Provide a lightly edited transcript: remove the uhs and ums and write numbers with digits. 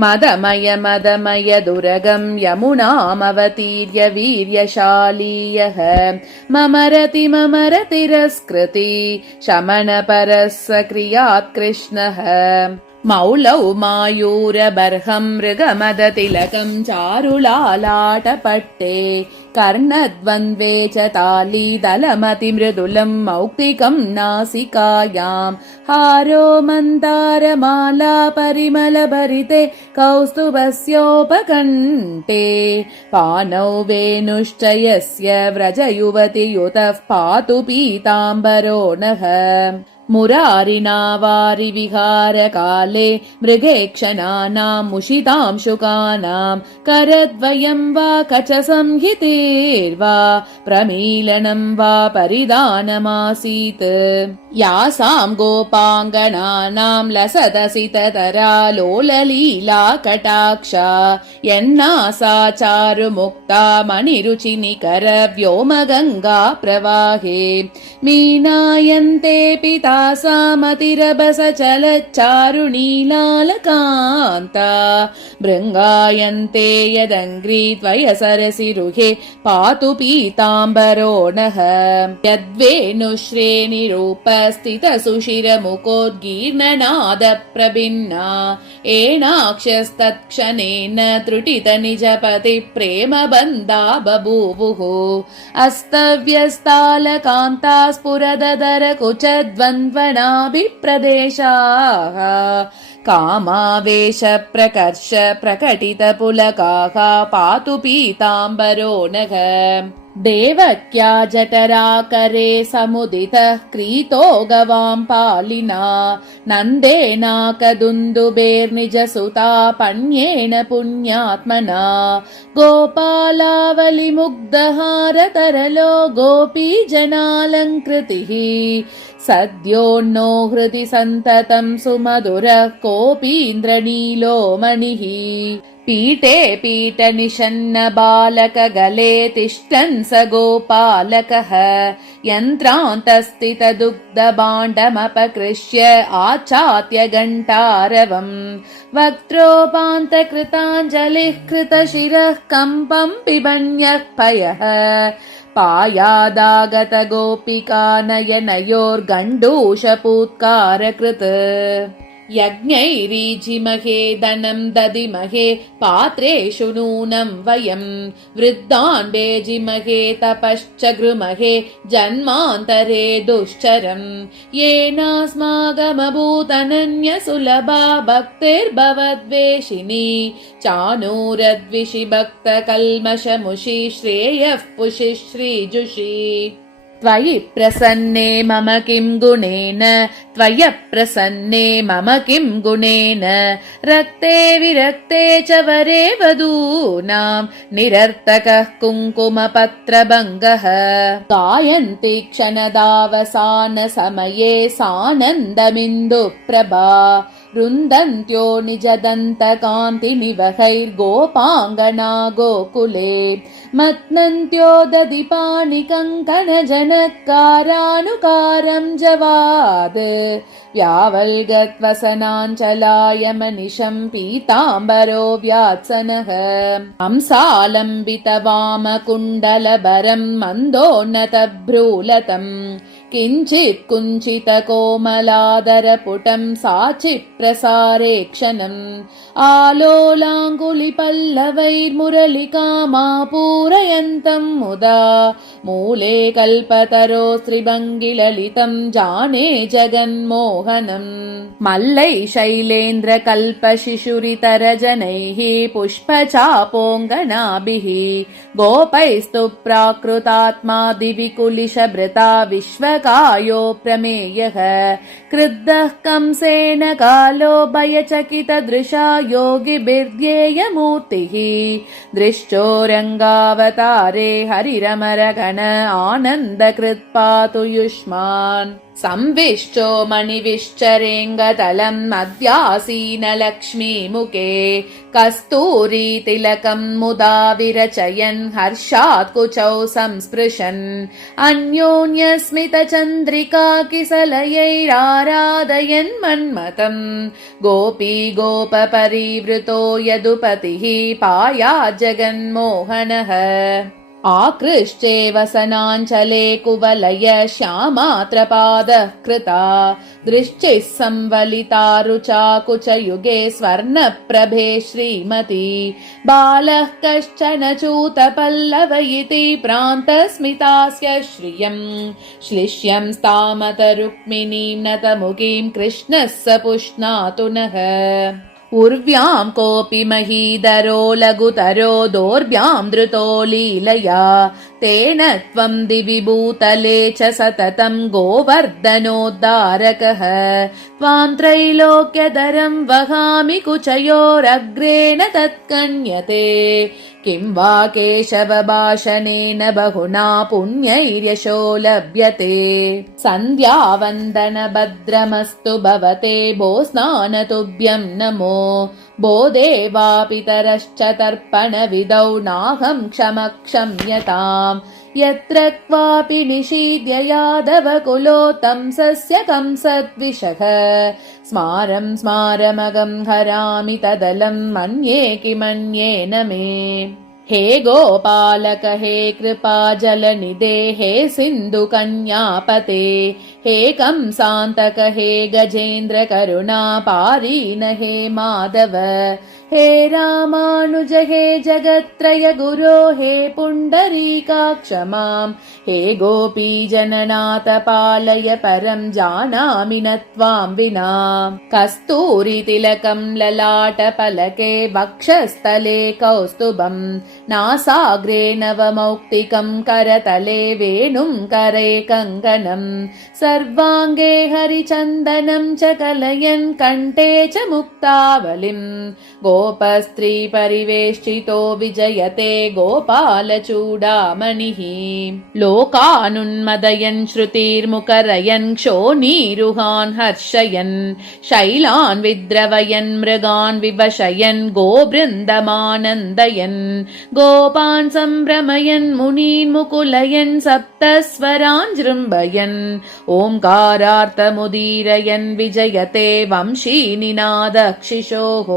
मदमय दुरगं यमुनामवतीर्य वीर्यशाली यः ममरतिरस्कृति शमनपरः स क्रियात् कृष्णः मौलौ मायूरबर्हं मृगमदतिलकं चारुलालाटपट्टे कर्णद्वन्द्वे च तालीदलमतिमृदुलं मौक्तिकं नासिकायां हारो मन्दारमाला परिमलभरिते कौस्तुभस्योपकण्ठे पानौ वेणुश्च यस्य व्रजयुवतियुतः पातु पीताम्बरो नः मुरारिणा वारिविहारकाले मृगेक्षणानां मुषितांशुकानां करद्वयं वा कचसंहितेर्वा प्रमीलनं वा परिधानमासीत् यासां गोपाङ्गनानां लसदसिततरा लोललीला कटाक्षा यन्नासा चारुमुक्ता मणिरुचिनिकर व्योमगङ्गा प्रवाहे मीनायन्ते पितासामतिरभसचलच्चारुणीलालकान्ता भृङ्गायन्ते यदङ्घ्री त्वयसरसिरुहे पातु पीताम्बरो नः यद्वेणुश्रेणिरूपस्थितसुशिरमुखोद्गीर्णनादप्रभिन्ना एणाक्षस्तत्क्षणेन त्रुटितनिजपति प्रेमबन्धा बभूवुः अस्तव्यस्तालकान्ता स्फुरदधरकुचद्वन्द्वनाभिप्रदेशाः कामावेशप्रकर्ष प्रकटितपुलकाः पातु पीताम्बरो नः देवक्या जठराकरे समुदितः क्रीतो गवां पालिना नन्देनाकदुन्दुभेर्निजसुता पण्येन पुण्यात्मना गोपालावलिमुग्धहारतरलो गोपीजनालङ्कृतिः सद्योन्नो हृदि सन्ततं सुमधुरः कोऽपीन्द्रनीलो मणिः पीठे पीठनिषन्न बालकगले तिष्ठन् स गोपालकः यन्त्रान्तस्थितदुग्धभाण्डमपकृष्य आचात्य घण्टारवम् वक्त्रोपान्तकृताञ्जलिः कृतशिरः कम्पं पिबन्यः पयः पायादागत गोपिका नयनयोर्गण्डूषपूत्कारकृत् यज्ञैरीजिमहे धनं ददिमहे पात्रेषु नूनं वयं वृद्धान् भेजिमहे तपश्च गृमहे जन्मान्तरे दुश्चरम् येनास्मागमभूतनन्यसुलभा भक्तिर्भवद्वेषिणी चानूरद्विषि भक्तकल्मषमुषि श्रेयः पुषि श्रीजुषि त्वयि प्रसन्ने मम किं गुणेन त्वयप्रसन्ने मम किं गुणेन रक्ते विरक्ते च वरे वधूनां निरर्थकः कुङ्कुमपत्रभङ्गः गायन्ति क्षणदावसानसमये सानन्दमिन्दुप्रभा रुन्दन्त्यो निजदन्तकान्तिनिवहैर्गोपाङ्गना गोकुले मत्नन्त्यो दधिपाणिकङ्कणजनकारानुकारं जवाद् व्यावल्गत्वसनाञ्चलायमनिशं पीताम्बरो व्यात्सनः हंसालम्बितवामकुण्डलभरं मन्दोन्नतभ्रूलतम् किञ्चित् कुञ्चितकोमलादरपुटं साचिप्रसारे क्षणम् आलोलाङ्गुलिपल्लवैर्मुरलिकामापूरयन्तं मुदा मूले कल्पतरो स्त्रिभङ्गिललितं जाने जगन्मोहनम् मल्लै शैलेन्द्रकल्पशिशुरितरजनैः पुष्पचापोऽङ्गनाभिः गोपैस्तु प्राकृतात्मा दिविकुलिशभृता विश्वकायो प्रमेयः क्रुद्धः कंसेन कालो भयचकितदृशा योगिभिर्ध्येयमूर्तिः दृष्टोरङ्गावतारे हरिरमरगण आनन्दकृत् पातु युष्मान्। संविष्टो मणिविश्चरेङ्गतलम् मध्यासीनलक्ष्मीमुखे कस्तूरी तिलकम् मुदा विरचयन् हर्षात् कुचौ संस्पृशन् अन्योन्यस्मितचन्द्रिका किसलयैराराधयन् मन्मथम् गोपी गोपपरिवृतो यदुपतिः पायात् जगन्मोहनः आकृष्टे वसनाञ्चले कुवलय श्यामात्रपादः कृता दृष्टिः संवलिता रुचा कुचयुगे स्वर्णप्रभे श्रीमती बालः कश्चन चूतपल्लवयिति प्रान्तस्मितास्य श्रियम् श्लिष्यं स्तामत रुक्मिणीं नतमुखीं कृष्णः स पुष्णातु नः उर्व्यां कोऽपि महीधरो लघुतरो दोर्भ्यां धृतो लीलया तेन त्वं दिवि भूतले च सततं गोवर्धनोद्धारकः त्वां त्रैलोक्यधरं वहामि कुचयोरग्रेण तत्कण्यते किं वा केशवभाषणेन बहुना पुण्यैर्यशो लभ्यते सन्ध्यावन्दन भद्रमस्तु भवते भो स्नानतुभ्यं नमो भो देवा पितरश्च तर्पणविधौ नाहं क्षम्यताम् यत्र क्वापि निषीद्य यादवकुलोत्तंसस्य कंसद्विषः स्मारं स्मारमगं हरामि तदलं मन्ये किमन्येन मे हे गोपालक हे कृपाजलनिधे हे सिन्धुकन्यापते हे कंसान्तक हे गजेन्द्र करुणापारीन हे माधव हे रामानुज हे जगत्त्रय गुरो हे पुण्डरीकाक्ष माम् हे गोपीजननाथ पालय परं जानामि न त्वां विना कस्तूरी तिलकं ललाटपलके वक्षस्थले कौस्तुभं नासाग्रे नवमौक्तिकं करतले वेणुं करे कङ्कणं सर्वाङ्गे हरिचन्दनं च कलयन् कण्ठे च मुक्तावलिं गोपस्त्री परिवेष्टितो विजयते गोपालचूडामणिः लोकानुन्मदयन् श्रुतिर्मुखरयन् क्षोणीरुहान् हर्षयन् शैलान् विद्रवयन् मृगान् विवशयन् गोबृन्दमानन्दयन् गोपान् सम्भ्रमयन् मुनीन् मुकुलयन् सप्तस्वरान् जृम्भयन् ओङ्कारार्थमुदीरयन् विजयते वंशीनिनादक्षिशोः